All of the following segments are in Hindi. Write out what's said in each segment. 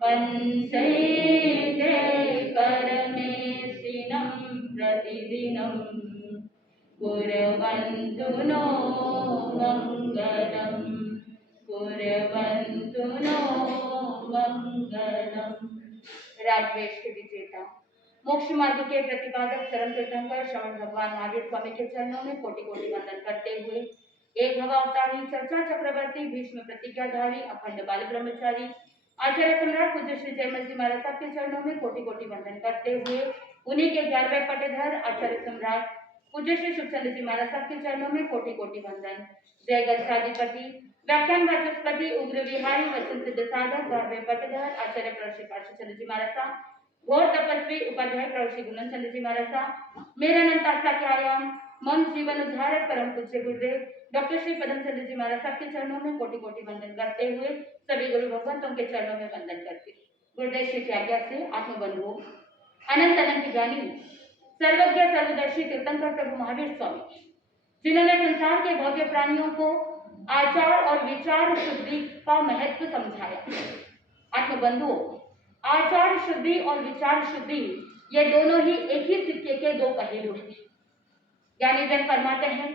पंचैते परमेशिनं प्रतिदिनं कुर्वन्तु नो मङ्गलम् कुर्वन्तु नो मंगलम। राजवेश के विजेता मोक्ष मार्ग के प्रतिपादक चरण तीर्थंकर श्रवण भगवान महावीर स्वामी के चरणों में कोटि कोटि वंदन करते हुए एक भवावतारी चर्चा चक्रवर्ती भीष्म प्रतिज्ञाधारी अखंड बाल ब्रह्मचारी आचार्य सम्राट पूज्य श्री जयमल जी महाराज साहब के चरणों में कोटि कोटि वंदन करते हुए उन्हीं के 11वें पटेधर आचार्य सम्राट पूज्य श्री सुखचंद्र जी महाराज साहब के चरणों में कोटि कोटि वंदन। जय गच्छाधिपति व्याख्यान वाचस्पति उग्र विहारी वचन सिद्ध साधक 12वें पटेधर आचार्य प्रवश्री पार्श्वचंद्र जी महाराज साहब घोर तपस्वी उपाध्याय प्रवश्री गुणन चंद्र जी महाराज साहब मेरे अनंत आस्था के आयाम मन जीवन उद्धारक परम पूज्य गुरुदेव डॉक्टर श्री पदम चंद्र जी महाराज साहब के चरणों में कोटि कोटि वंदन करते हुए सभी गुरु भगवंतों के चरणों में वंदन करते गुरुदेव श्री की आज्ञा से आत्मबंधुओं अनंत अनंत ज्ञानी सर्वज्ञ सर्वदर्शी तीर्थंकर प्रभु महावीर स्वामी जिन्होंने संसार के भव्य प्राणियों को आचार और विचार शुद्धि का महत्व समझाया। आत्मबंधुओं आचार शुद्धि और विचार शुद्धि ये दोनों ही एक ही सिक्के के दो पहलू हैं। ज्ञानी जन फरमाते हैं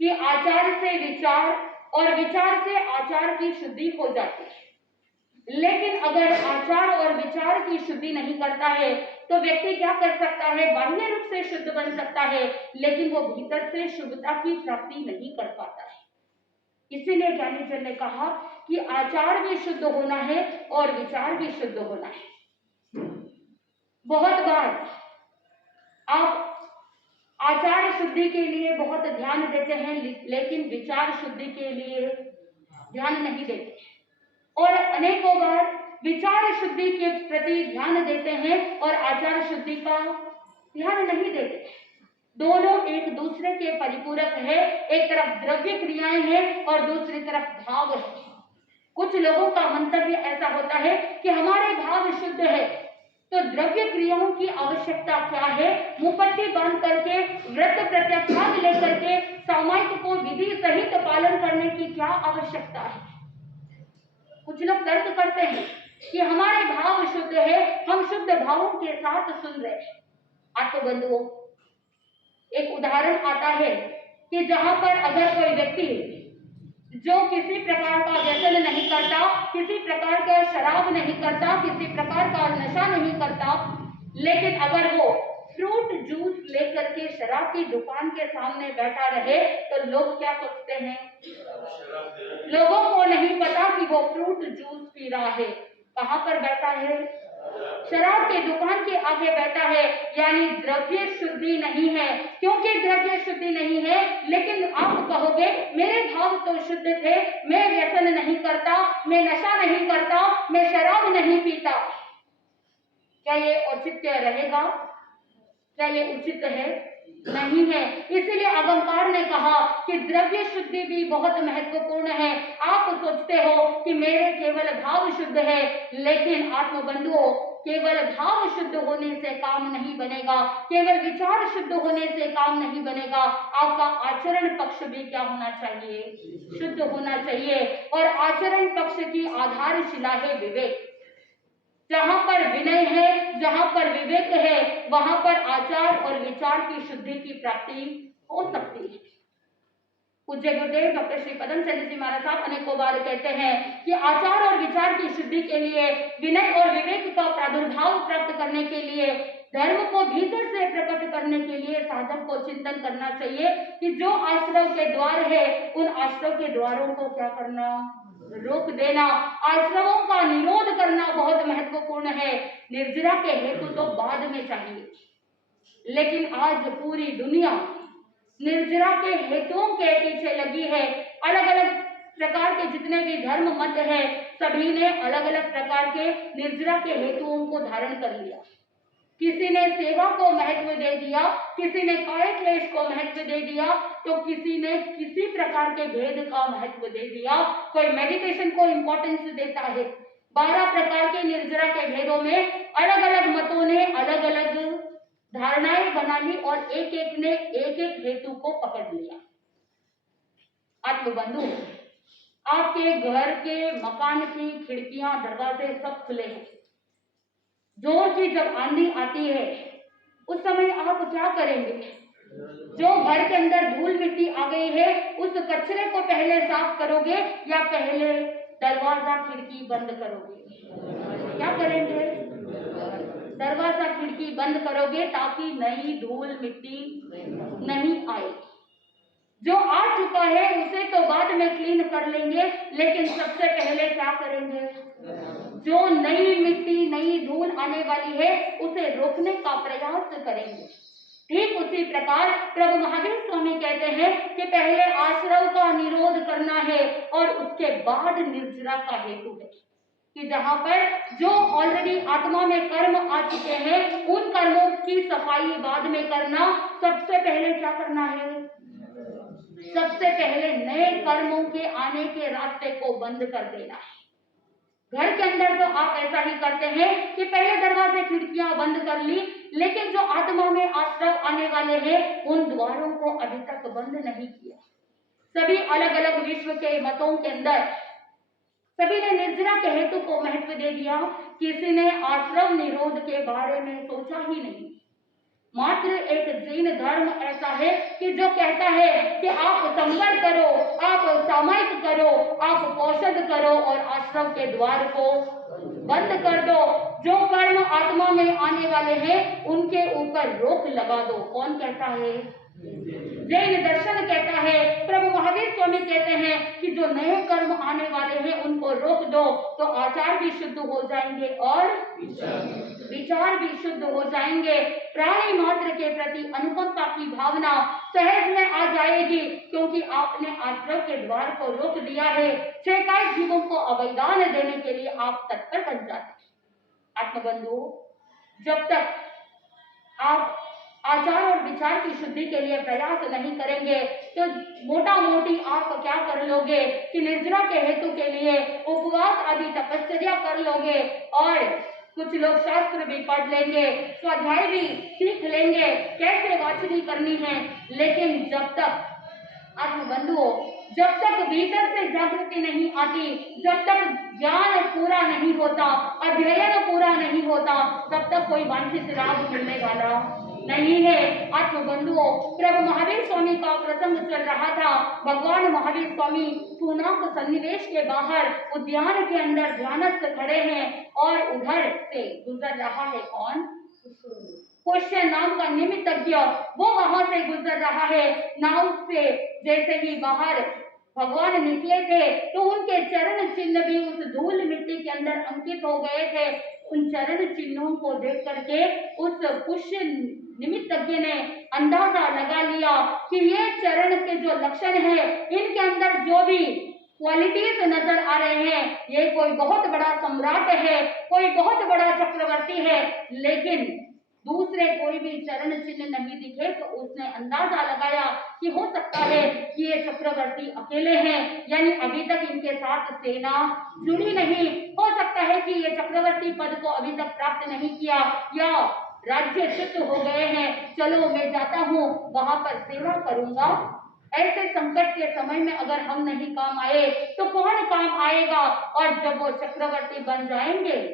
कि आचार से विचार और विचार से आचार की शुद्धि हो जाती है, लेकिन अगर आचार और विचार की शुद्धि नहीं करता है तो व्यक्ति क्या कर सकता है? बाह्य रूप से शुद्ध बन सकता है लेकिन वो भीतर से शुद्धता की प्राप्ति नहीं कर पाता है। इसीलिए ज्ञानी जन ने कहा कि आचार भी शुद्ध होना है और विचार भी शुद्ध होना है। बहुत बार आप आचार शुद्धि के लिए बहुत ध्यान देते हैं लेकिन विचार शुद्धि के लिए ध्यान नहीं देते और अनेकों बार विचार शुद्धि के प्रति ध्यान देते हैं और आचार शुद्धि का ध्यान नहीं देते। दोनों एक दूसरे के परिपूरक है, एक तरफ द्रव्य क्रियाएं हैं और दूसरी तरफ भाव है। कुछ लोगों का मंतव्य ऐसा होता है कि हमारे भाव शुद्ध है तो द्रव्य क्रियाओं की आवश्यकता क्या है? मुपट्टी बांध करके व्रत प्रत्याख्यान लेकर के सामायिक को विधि सहित पालन करने की क्या आवश्यकता है? कुछ लोग तर्क करते हैं कि हमारे भाव शुद्ध है, हम शुद्ध भावों के साथ सुन रहे हैं। आपको बंधुओं एक उदाहरण आता है कि जहां पर अगर कोई व्यक्ति जो किसी प्रकार का व्यसन नहीं करता, किसी प्रकार का शराब नहीं करता, किसी प्रकार का नशा नहीं करता, लेकिन अगर वो फ्रूट जूस लेकर के शराब की दुकान के सामने बैठा रहे तो लोग क्या सोचते हैं? लोगों को नहीं पता कि वो फ्रूट जूस पी रहा है। कहां पर बैठा है? शराब के दुकान के आगे बैठा है, यानी द्रव्य शुद्धि नहीं है। क्योंकि द्रव्य शुद्धि नहीं है, लेकिन आप कहोगे मेरे भाव तो शुद्ध थे, मैं व्यसन नहीं करता, मैं नशा नहीं करता, मैं शराब नहीं पीता। क्या ये औचित्य रहेगा? क्या ये उचित है? नहीं है। इसीलिए अगमकार ने कहा कि द्रव्य शुद्धि भी बहुत महत्वपूर्ण है। आप सोचते हो कि मेरे केवल भाव शुद्ध है, लेकिन आत्मबंधुओं केवल भाव शुद्ध होने से काम नहीं बनेगा, केवल विचार शुद्ध होने से काम नहीं बनेगा। आपका आचरण पक्ष भी क्या होना चाहिए? शुद्ध होना चाहिए। और आचरण पक्ष की आधारशिला है विवेक। जहां पर विनय है, जहां पर विवेक है, वहां पर आचार और विचार की शुद्धि की प्राप्ति हो सकती है। पूज्य गुरुदेव डॉक्टर श्री पदम चंद्र जी महाराज साहब अनेकों बार कहते हैं कि आचार और विचार की शुद्धि के लिए, विनय और विवेक का प्रादुर्भाव प्राप्त करने के लिए, धर्म को भीतर से प्रकट करने के लिए साधक को चिंतन करना चाहिए कि जो आश्रम के द्वार है उन आश्रम के द्वारों को क्या करना? रोक देना। आश्रमों का निरोध करना बहुत महत्वपूर्ण है। निर्जरा के हेतु तो बाद में चाहिए, लेकिन आज पूरी दुनिया निर्जरा के हेतुओं के पीछे लगी है। अलग अलग प्रकार के जितने भी धर्म मत है, सभी ने अलग अलग प्रकार के निर्जरा के हेतुओं को धारण कर लिया। किसी ने सेवा को महत्व दे दिया, किसी ने काय क्लेश को महत्व दे दिया, तो किसी ने किसी प्रकार के भेद का महत्व दे दिया। कोई मेडिटेशन को इंपॉर्टेंस देता है। 12 प्रकार के निर्जरा के भेदों में अलग अलग मतों ने अलग अलग धारणाएं बना ली और एक एक ने एक एक हेतु को पकड़ लिया। आत्मबंधु आपके घर के मकान की खिड़कियां दरवाजे सब खुले हैं, जोर की जब आंधी आती है उस समय आप क्या करेंगे? जो घर के अंदर धूल मिट्टी आ गई है उस कचरे को पहले साफ करोगे या पहले दरवाजा खिड़की बंद करोगे? क्या करेंगे? दरवाजा खिड़की बंद करोगे ताकि नई धूल मिट्टी नहीं आए। जो आ चुका है उसे तो बाद में क्लीन कर लेंगे, लेकिन सबसे पहले क्या करेंगे? जो नई मिट्टी नई धूल आने वाली है उसे रोकने का प्रयास करेंगे। ठीक उसी प्रकार प्रभु महावीर स्वामी कहते हैं कि पहले आश्रव का निरोध करना है और उसके बाद निर्जरा का हेतु है कि जहां पर जो ऑलरेडी आत्मा में कर्म आ चुके हैं उन कर्मों की सफाई बाद में करना। सबसे पहले क्या करना है? सबसे पहले नए कर्मों के आने के रास्ते को बंद कर देना है। घर के अंदर तो आप ऐसा ही करते हैं कि पहले दरवाजे खिड़कियां बंद कर ली, लेकिन जो आत्मा में आश्रव आने वाले हैं उन द्वारों को अभी तक बंद नहीं किया। सभी अलग अलग विश्व के मतों के अंदर सभी ने निर्जरा के हेतु को महत्व दे दिया, किसी ने आश्रव निरोध के बारे में सोचा ही नहीं। मात्र एक जैन धर्म ऐसा है कि जो कहता है कि आप संवर करो, आप सामायिक करो, आप पौषध करो और आश्रम के द्वार को बंद कर दो। जो कर्म आत्मा में आने वाले हैं उनके ऊपर रोक लगा दो। कौन कहता है? जैन दर्शन कहता है। प्रभु महावीर स्वामी कहते हैं कि जो नए कर्म आने वाले हैं उनको रोक दो तो आचार भी शुद्ध हो जाएंगे और विचार भी शुद्ध हो जाएंगे। प्राणी मात्र के प्रति अनुकंपा की भावना सहज में आ जाएगी, क्योंकि आपने आश्रम के द्वार को रोक दिया है। छेकाए जीवों को अभयदान देने के लिए आप तत्पर बन जाते हैं। आत्मबंधु, जब तक आप आचार और विचार की शुद्धि के लिए प्रयास नहीं करेंगे तो मोटा मोटी आप क्या कर लोगे कि निर्जरा के हेतु के लिए उपवास आदि तपस्या कर लोगे और कुछ लोग शास्त्र भी पढ़ लेंगे, स्वाध्याय भी सीख लेंगे कैसे वाचनी करनी है, लेकिन जब तक आत्मबंधुओं जब तक भीतर से जागृति नहीं आती, जब तक ज्ञान पूरा नहीं होता, अध्ययन पूरा नहीं होता, तब तक कोई वांछित लाभ मिलने वाला नहीं है। आत्मबंधुओं, प्रभु महावीर स्वामी का प्रसंग चल रहा था। भगवान महावीर स्वामी पूर्णांक सन्निवेश के बाहर उद्यान के अंदर ध्यानस्थ खड़े हैं और उधर से गुजर रहा है कौन? पुष्य नाम का निमित्तज्ञ, वो वहां से गुजर रहा है। नाव से जैसे ही बाहर भगवान निकले थे तो उनके चरण चिन्ह भी उस धूल मिट्टी के अंदर अंकित हो गए थे। उन चरण चिन्हों को देख करके उस पुष्य निमित्तज्ञ ने अंदाजा लगा लिया कि ये चरण के जो लक्षण है, इनके अंदर जो भी क्वालिटीज नजर आ रहे हैं, ये कोई बहुत बड़ा सम्राट है, कोई बहुत बड़ा चक्रवर्ती है। लेकिन दूसरे कोई भी चरण चिन्ह नहीं दिखे तो उसने अंदाजा लगाया कि हो सकता है कि ये चक्रवर्ती अकेले हैं, यानी अभी तक इनके साथ सेना जुड़ी नहीं। हो सकता है कि ये चक्रवर्ती पद को अभी तक प्राप्त नहीं किया या राज्यच्युत हो गए हैं। चलो मैं जाता हूँ, वहां पर सेवा करूंगा। ऐसे संकट के समय में अगर हम नहीं काम आए तो कौन काम आएगा? और जब वो चक्रवर्ती बन जाएंगे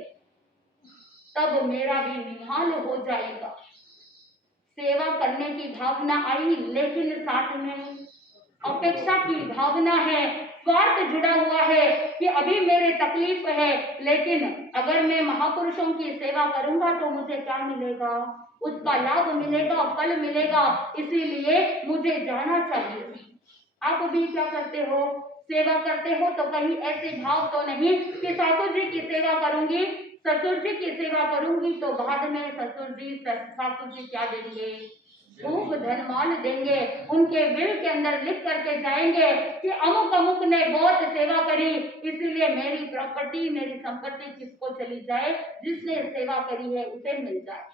तब मेरा भी निहाल हो जाएगा। सेवा करने की भावना आई, लेकिन साथ में अपेक्षा की भावना है, स्वार्थ जुड़ा हुआ है कि अभी मेरे तकलीफ है, लेकिन अगर मैं महापुरुषों की सेवा करूंगा तो मुझे क्या मिलेगा? उसका लाभ मिलेगा, फल मिलेगा, इसीलिए मुझे जाना चाहिए। आप भी क्या करते हो? सेवा करते हो तो कहीं ऐसे भाव तो नहीं कि सासुर जी की सेवा करूंगी, ससुर जी की सेवा करूंगी तो बाद में ससुर जी सासुर जी क्या देंगे? खूब धनमाल देंगे। उनके विल के अंदर लिख करके जाएंगे कि अमुक अमुक ने बहुत सेवा करी, इसलिए मेरी प्रॉपर्टी मेरी संपत्ति किसको चली जाए? जिसने सेवा करी है उसे मिल जाए।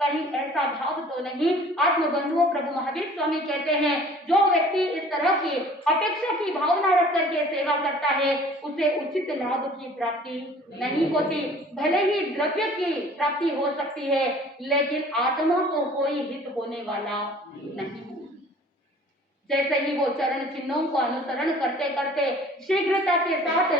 कहीं ऐसा भाव तो नहीं। आत्मबंधुओं, प्रभु महावीर स्वामी कहते हैं जो व्यक्ति इस तरह की अपेक्षा की भावना रख करके सेवा करता है उसे उचित लाभ की प्राप्ति नहीं होती। भले ही द्रव्य की प्राप्ति हो सकती है, लेकिन आत्मा को कोई हित होने वाला नहीं। जैसे ही वो चरण चिन्हों को अनुसरण करते करते शीघ्रता के साथ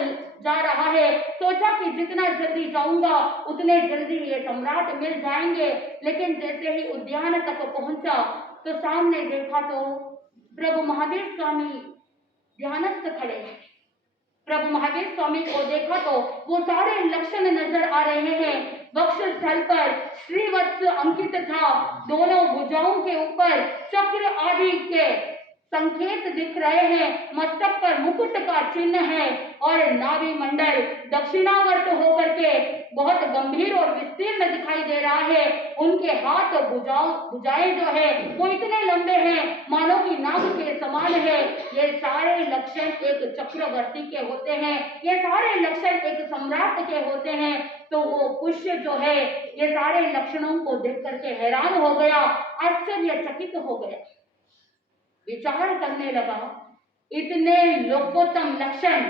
जा रहा है, सोचा कि जितना जल्दी जाऊंगा उतने जल्दी ये सम्राट मिल जाएंगे। लेकिन जैसे ही उद्यान तक पहुंचा तो सामने देखा तो प्रभु महावीर स्वामी ध्यानस्थ खड़े हैं। प्रभु महावीर स्वामी को देखा तो वो सारे लक्षण नजर आ रहे हैं। वक्षस्थल पर श्रीवत्स अंकित था, दोनों भुजाओं के ऊपर चक्र आदि के संकेत दिख रहे हैं, मस्तक पर मुकुट का चिन्ह है और नाभि मंडल दक्षिणावर्त होकर के बहुत गंभीर और विस्तीर्ण दिखाई दे रहा है। उनके हाथ भुजाएं जो है वो इतने लंबे हैं मानो कि नाग के समान है। ये सारे लक्षण एक चक्रवर्ती के होते हैं, ये सारे लक्षण एक सम्राट के होते हैं। तो वो पुष्य जो है ये सारे लक्षणों को देख करके हैरान हो गया, आश्चर्यचकित हो गया, विचार करने लगा, इतने लोकोत्तम लक्षण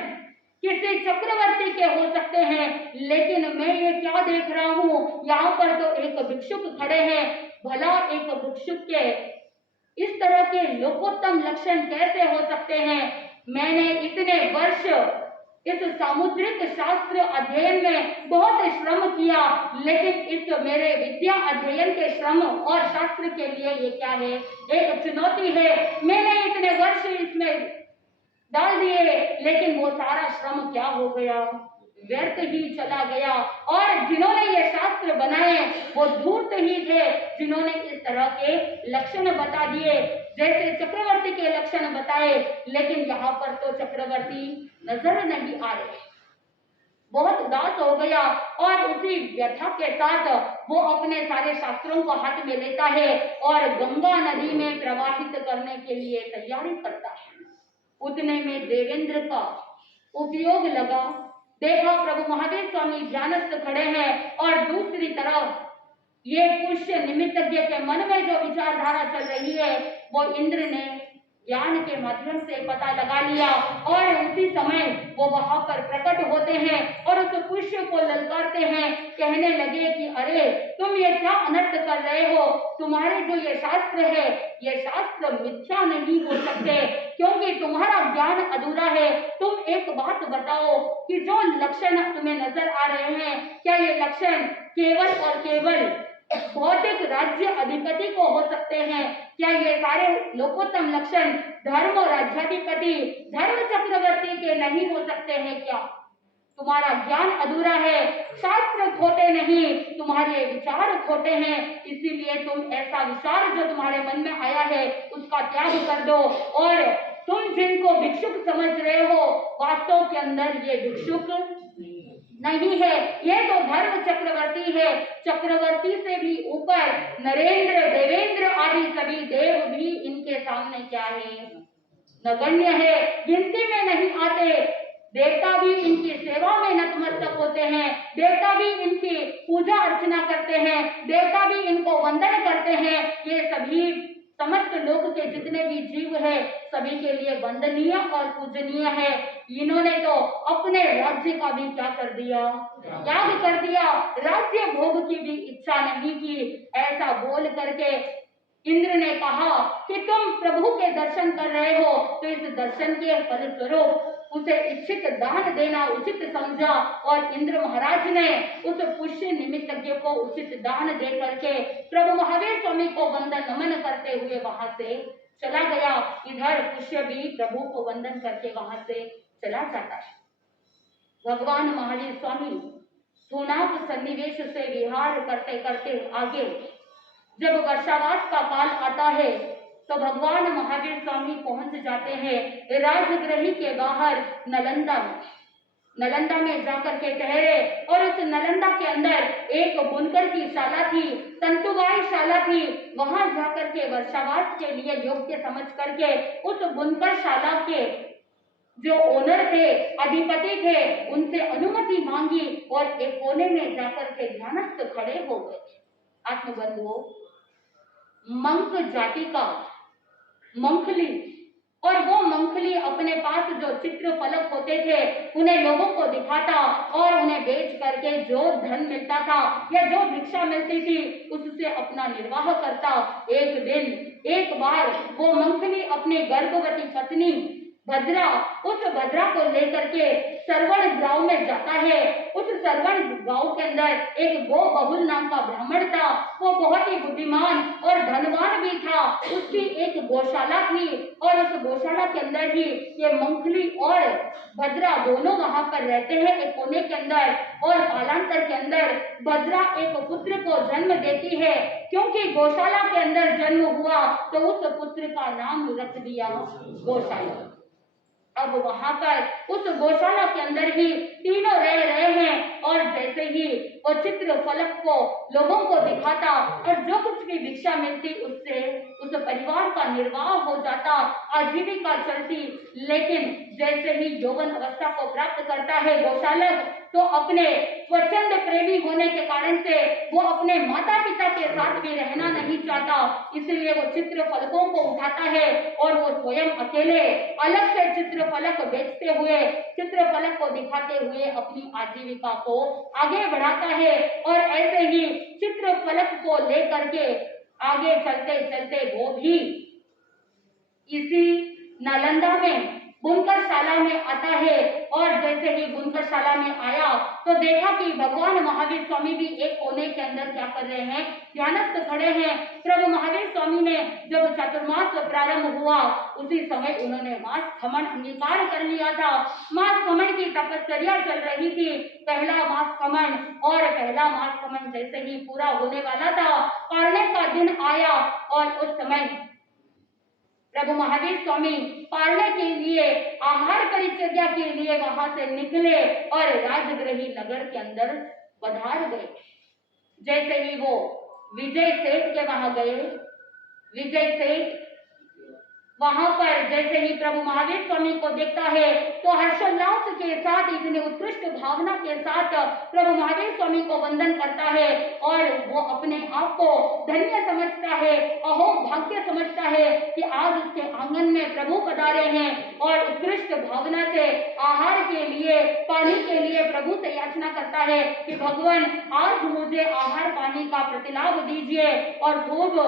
किसी चक्रवर्ती के हो सकते हैं, लेकिन मैं ये क्या देख रहा हूँ, यहाँ पर तो एक भिक्षुक खड़े हैं। भला एक भिक्षुक के इस तरह के लोकोत्तम लक्षण कैसे हो सकते हैं। मैंने इतने वर्ष इस सामुद्रिक शास्त्र अध्ययन में बहुत श्रम किया, लेकिन इस मेरे विद्या अध्ययन के श्रम और शास्त्र के लिए ये क्या है, एक चुनौती है। मैंने इतने वर्ष इसमें डाल दिए, लेकिन वो सारा श्रम क्या हो गया, व्यर्थ ही चला गया। और जिन्होंने ये शास्त्र बनाए वो धूर्त ही थे, जिन्होंने इस तरह के लक्षण बता दिए, जैसे चक्रवर्ती के लक्षण बताए, लेकिन यहाँ पर तो चक्रवर्ती नजर नहीं आ रहे। बहुत उदास हो गया और उसी व्यथा के साथ वो अपने सारे शास्त्रों को हाथ में लेता है और गंगा नदी में प्रवाहित करने के लिए तैयारी करता है। उतने में देवेंद्र का उपयोग लगा। देखा प्रभु महावीर स्वामी ध्यानस्थ खड़े हैं और दूसरी तरफ ये पुष्य निमित्तज्ञ के मन में जो विचारधारा चल रही है वो इंद्र ने ज्ञान के माध्यम से पता लगा लिया और उसी समय वो वहां पर प्रकट होते हैं और उस पुष्य को ललकारते हैं। कहने लगे कि अरे तुम ये क्या अनर्थ कर रहे हो, तुम्हारे जो ये शास्त्र है ये शास्त्र मिथ्या नहीं हो सकते, क्योंकि तुम्हारा ज्ञान अधूरा है। तुम एक बात बताओ कि जो लक्षण तुम्हें नजर आ रहे हैं, क्या ये लक्षण केवल और केवल भौतिक राज्य अधिपति को हो सकते हैं? क्या ये सारे लोकोत्तम लक्षण धर्म और राज्याधिपति धर्म चक्रवर्ती के नहीं हो सकते हैं क्या? तुम्हारा ज्ञान अधूरा है, शास्त्र खोटे नहीं, तुम्हारे विचार खोटे हैं। इसीलिए तुम ऐसा विचार जो तुम्हारे मन में आया है उसका त्याग कर दो और तुम जिनको भिक्षुक समझ रहे हो वास्तव के अंदर ये भिक्षुक नहीं है, ये तो धर्म चक्रवर्ती है। चक्रवर्ती से भी ऊपर नरेंद्र देवेंद्र आदि सभी देव भी इनके सामने क्या है, नगण्य है, गिनती में नहीं आते। देवता भी इनकी सेवा में नतमस्तक होते हैं, देवता भी इनकी पूजा अर्चना करते हैं, देवता भी इनको वंदन करते हैं। ये सभी समस्त लोक के जितने भी जीव है सभी के लिए वंदनीय और पूजनीय है। इन्होंने तो अपने राज्य का भी क्या कर दिया, त्याग कर दिया, राज्य भोग की भी इच्छा नहीं की। ऐसा बोल करके इंद्र ने कहा कि तुम प्रभु के दर्शन कर रहे हो तो इस दर्शन के फलस्वरूप उसे इच्छित दान देना उचित समझा और इंद्र महाराज ने उस पुष्य निमित्तज्ञ को उचित दान दे करके प्रभु महावीर स्वामी को वंदन नमन करते हुए वहां से चला गया। इधर पुष्य भी प्रभु को वंदन करके वहां से चला जाता है। भगवान महावीर स्वामी सुनाप सन्निवेश से विहार करते करते आगे जब वर्षावास का काल आता है तो भगवान महावीर स्वामी पहुंच जाते हैं राजगृह के बाहर नालंदा में जाकर के ठहरे और उस नालंदा के अंदर एक बुनकर की शाला थी, तंतुबाई शाला थी। वहां जाकर के वर्षावास के लिए योग्य समझ करके उस बुनकर शाला के जो ओनर थे, अधिपति थे, उनसे अनुमति मांगी और एक कोने में जाकर के ध्यानस्थ खड़े हो गए। आत्मबंधुओं, मंक जाति का मंखली और वो मंखली अपने पास जो चित्र फलक होते थे उन्हें लोगों को दिखाता और उन्हें बेच करके जो धन मिलता था या जो भिक्षा मिलती थी उससे अपना निर्वाह करता। एक दिन एक बार वो मंथली अपनी गर्भवती पत्नी भद्रा, उस भद्रा को लेकर के सरवण गांव में जाता है। उस सरवण गांव के अंदर एक गो बहुल नाम का ब्राह्मण था। वो बहुत ही बुद्धिमान और धनवान भी था। उसकी एक गौशाला थी और उस गौशाला के अंदर ही ये मंथली और भद्रा दोनों वहां पर रहते हैं एक कोने के अंदर। और कालांतर के अंदर भद्रा एक पुत्र को जन्म देती है। क्योंकि गौशाला के अंदर जन्म हुआ तो उस पुत्र का नाम रख दिया गौशाला। अब वहां पर उस गौशाला के अंदर ही तीनों रह रहे हैं और जैसे ही वो चित्र फलक को लोगों को दिखाता और जो कुछ भी भिक्षा मिलती उससे उस परिवार का निर्वाह हो जाता, आजीविका चलती। लेकिन जैसे ही यौवन अवस्था को प्राप्त करता है गौशालक, तो अपने स्वच्छंद प्रेमी होने के कारण से वो अपने माता पिता के साथ भी रहना नहीं चाहता। इसलिए वो चित्र फलकों को उठाता है और वो स्वयं अकेले अलग से चित्र फलक बेचते हुए, चित्र फलक को दिखाते हुए अपनी आजीविका को आगे बढ़ाता है। और ऐसे ही चित्र फलक को लेकर के आगे चलते चलते वो भी इसी नालंदा में बुनकरशाला में आता है। और जैसे ही बुनकरशाला में आया तो देखा कि भगवान महावीर स्वामी भी एक कोने के अंदर क्या कर रहे हैं, ध्यानस्थ खड़े हैं। प्रभु महावीर स्वामी ने जब चातुर्मास प्रारंभ हुआ उसी समय उन्होंने मास खमन अंगीकार कर लिया था। मास खमन की तपस्या चल रही थी, पहला मास खमन। और पहला मास खमन जैसे ही पूरा होने वाला था, पारने का दिन आया और उस समय प्रभु महावीर स्वामी पालने के लिए, आहार परिचर्या के लिए वहां से निकले और राजगृही नगर के अंदर पधार गए। जैसे ही वो विजय सेठ के वहां गए, विजय सेठ वहां पर जैसे ही प्रभु महावीर स्वामी को देखता है तो हर्षोल्लास के साथ, इतनी उत्कृष्ट भावना के साथ प्रभु महावीर स्वामी को वंदन करता है। और वो अपने आप को धन्य समझता है, अहो भाग्य समझता है कि आज उसके आंगन में प्रभु पधारे हैं। और उत्कृष्ट भावना से आहार के लिए, पानी के लिए प्रभु से याचना करता है कि भगवान आज मुझे आहार पानी का प्रतिलाभ दीजिए। और खूब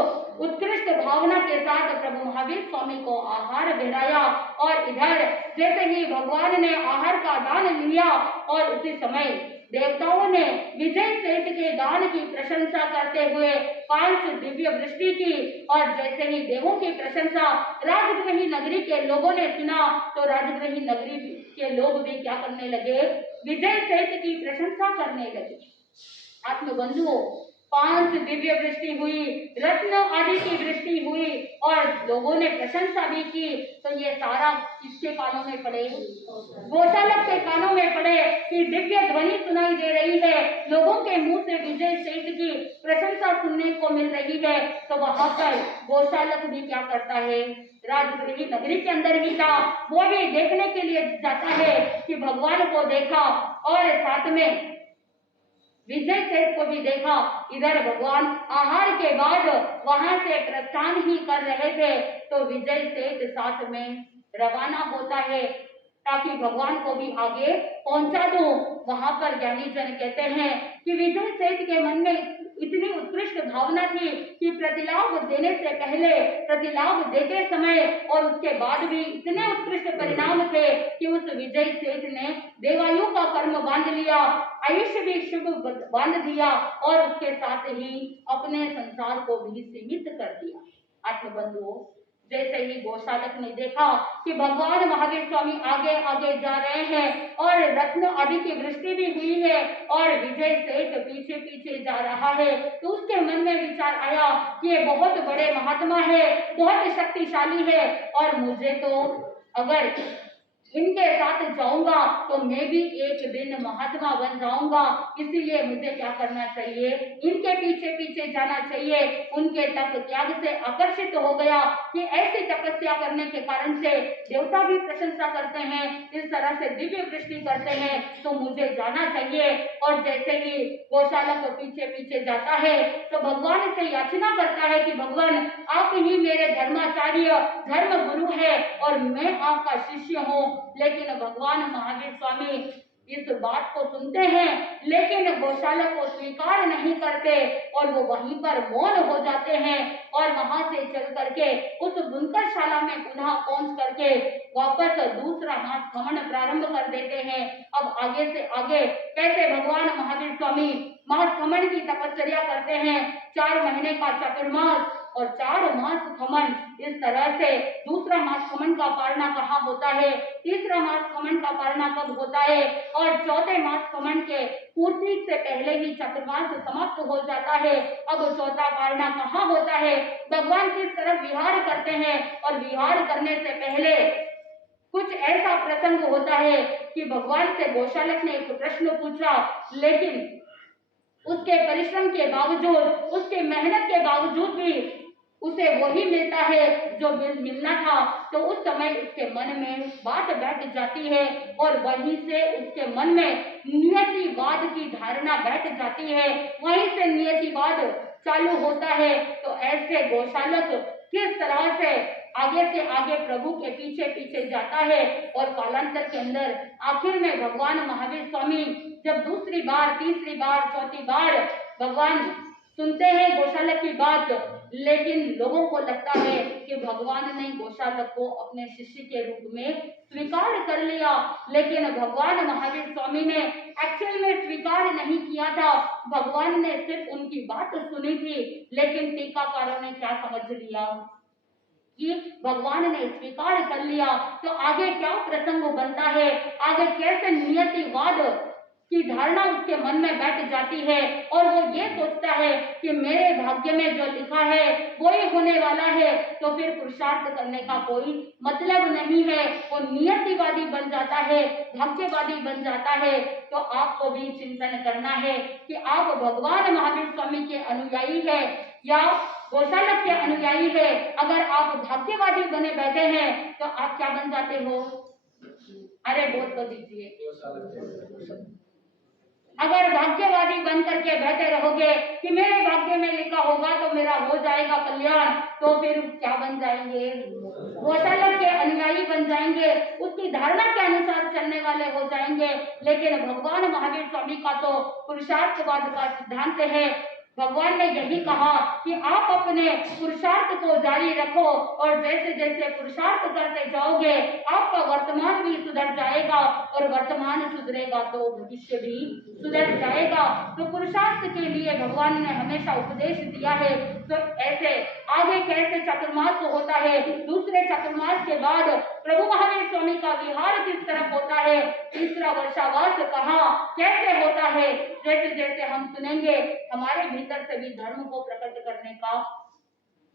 उत्कृष्ट भावना के साथ प्रभु महावीर स्वामी को आहार भिड़ाया। और इधर जैसे ही भगवान ने आहार का दान लिया और उसी समय देवताओं ने विजय सेठ के दान की प्रशंसा करते हुए 5 दिव्य वृष्टि की। और जैसे ही देवों की प्रशंसा राजगृही नगरी के लोगों ने सुना तो राजगृही नगरी के लोग भी क्या करने लगे, विजय सेठ की प्रशंसा करने लगे। आत्मबंधुओं, 5 दिव्य वृष्टि हुई, रत्न आदि की वृष्टि हुई और लोगों ने प्रशंसा भी की। तो ये सारा किसके कानों में पड़े, गौशालक के कानों में पड़े कि दिव्य ध्वनि सुनाई दे रही है, लोगों के मुंह से विजय सेठ की प्रशंसा सुनने को मिल रही है। तो वहां पर गौशालक भी क्या करता है, राजगृही नगरी के अंदर ही था, वो भी देखने के लिए जाता है कि भगवान को देखा और साथ में विजय सेठ को भी देखा। इधर भगवान आहार के बाद वहां से प्रस्थान ही कर रहे थे तो विजय सेठ साथ में रवाना होता है ताकि भगवान को भी आगे पहुंचा दूं। वहां पर ज्ञानी जन कहते हैं कि विजय सेठ के मन में इतनी उत्कृष्ट भावना थी कि प्रतिलाभ देने से पहले, प्रतिलाभ देते समय और उसके बाद भी इतने उत्कृष्ट परिणाम थे कि उस विजय सेठ ने देवायु का कर्म बांध लिया, आयुष्य भी शुभ बांध दिया और उसके साथ ही अपने संसार को भी सीमित कर दिया। आत्मबंधुओं, जैसे ही गौशालक ने देखा कि भगवान महावीर स्वामी आगे आगे जा रहे हैं और रत्न आदि की वृष्टि भी हुई है और विजय सेठ पीछे पीछे जा रहा है, तो उसके मन में विचार आया कि ये बहुत बड़े महात्मा है, बहुत शक्तिशाली है और मुझे तो अगर इनके साथ जाऊंगा तो मैं भी एक दिन महात्मा बन जाऊंगा। इसीलिए मुझे क्या करना चाहिए, इनके पीछे पीछे जाना चाहिए। उनके तप त्याग से आकर्षित हो गया कि ऐसी तपस्या करने के कारण से देवता भी प्रशंसा करते हैं, इस तरह से दिव्य वृष्टि करते हैं, तो मुझे जाना चाहिए। और जैसे ही गौशालक पीछे पीछे जाता है तो भगवान से याचना करता है कि भगवान आप ही मेरे धर्माचार्य, धर्म गुरु है और मैं आपका शिष्य हूँ। लेकिन भगवान महावीर स्वामी इस बात को सुनते हैं, लेकिन गौशाला को स्वीकार नहीं करते और वो वहीं पर मौन हो जाते हैं और वहां से चल करके उस बुनकरशाला में पुनः पहुंच करके वापस दूसरा मास खमन प्रारंभ कर देते हैं। अब आगे से आगे कैसे भगवान महावीर स्वामी मास खमन की तपस्या करते हैं। 4 महीने का चातुर्मास और 4 मास खमन, इस तरह से दूसरा मास खमन का पारना कहाँ होता है, तीसरा मास खमन का पारना कब होता है और चौथे मास खमन के पूर्ति से पहले ही चतुर्मास समाप्त हो जाता है। अब चौथा पारना कहाँ होता है, भगवान किस तरफ विहार करते हैं और विहार करने से पहले कुछ ऐसा प्रसंग होता है कि भगवान से गोशालक ने एक प्रश्न पूछा, लेकिन उसके परिश्रम के बावजूद, उसके मेहनत के बावजूद भी उसे वही मिलता है जो मिलना था। तो उस समय उसके मन में बात बैठ जाती है और वहीं से उसके मन में नियतिवाद की धारणा बैठ जाती है, वहीं से नियतिवाद चालू होता है। तो ऐसे गोशालक किस तरह से आगे प्रभु के पीछे पीछे जाता है और कालांतर के अंदर आखिर में भगवान महावीर स्वामी जब दूसरी बार, तीसरी बार, चौथी बार भगवान सुनते हैं गौशालक की बात, लेकिन लोगों को लगता है कि भगवान ने गौशालक को अपने शिष्य के रूप में स्वीकार कर लिया, लेकिन भगवान महावीर स्वामी ने एक्चुअल में स्वीकार नहीं किया था। भगवान ने सिर्फ उनकी बात सुनी थी, लेकिन टीकाकारों ने क्या समझ लिया कि भगवान ने स्वीकार कर लिया। तो आगे क्या प्रसंग बनता है, आगे कैसे नियतिवाद की धारणा उसके मन में बैठ जाती है और वो ये सोचता है कि मेरे भाग्य में जो लिखा है वो ही होने वाला है, तो फिर पुरुषार्थ करने का कोई मतलब नहीं है। वो नियतिवादी बन जाता है, भाग्यवादी बन जाता है। तो आपको भी चिंतन करना है कि आप भगवान महावीर स्वामी के अनुयायी है या गौशालक के अनुयायी है। अगर आप भाग्यवादी बने बैठे हैं तो आप क्या बन जाते हो, अरे बोल तो दीजिए। अगर भाग्यवादी बन करके बैठे रहोगे कि मेरे भाग्य में लिखा होगा तो मेरा हो जाएगा कल्याण, तो फिर क्या बन जाएंगे, गौशालक के अनुयायी बन जाएंगे, उसकी धारणा के अनुसार चलने वाले हो जाएंगे। लेकिन भगवान महावीर स्वामी का तो पुरुषार्थवाद का सिद्धांत है। भगवान ने यही कहा कि आप अपने पुरुषार्थ को जारी रखो और जैसे जैसे पुरुषार्थ करते जाओगे आपका वर्तमान भी सुधर जाएगा और वर्तमान सुधरेगा तो भविष्य भी सुधर जाएगा। तो पुरुषार्थ के लिए भगवान ने हमेशा उपदेश दिया है। तो ऐसे आगे कैसे चतुर्मास होता है, दूसरे चतुर्मास के बाद प्रभु महावीर स्वामी का विहार किस तरफ होता है, तीसरा वर्षावास कहाँ कैसे होता है, जैसे जैसे हम सुनेंगे हमारे भीतर से भी धर्म को प्रकट करने का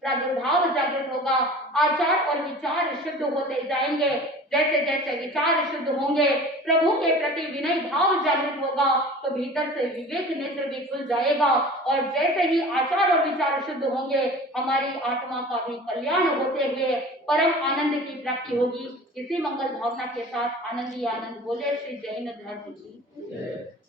प्रादुर्भाव जागृत होगा। आचार और विचार शुद्ध होते जाएंगे, जैसे जैसे विचार शुद्ध होंगे प्रभु के प्रति विनय भाव जागृत होगा, तो भीतर से विवेक नेत्र भी खुल जाएगा और जैसे ही आचार और विचार शुद्ध होंगे हमारी आत्मा का भी कल्याण होते हुए परम आनंद की प्राप्ति होगी। इसी मंगल भावना के साथ आनंद ही आनंद बोले श्री जैन धर्म जी।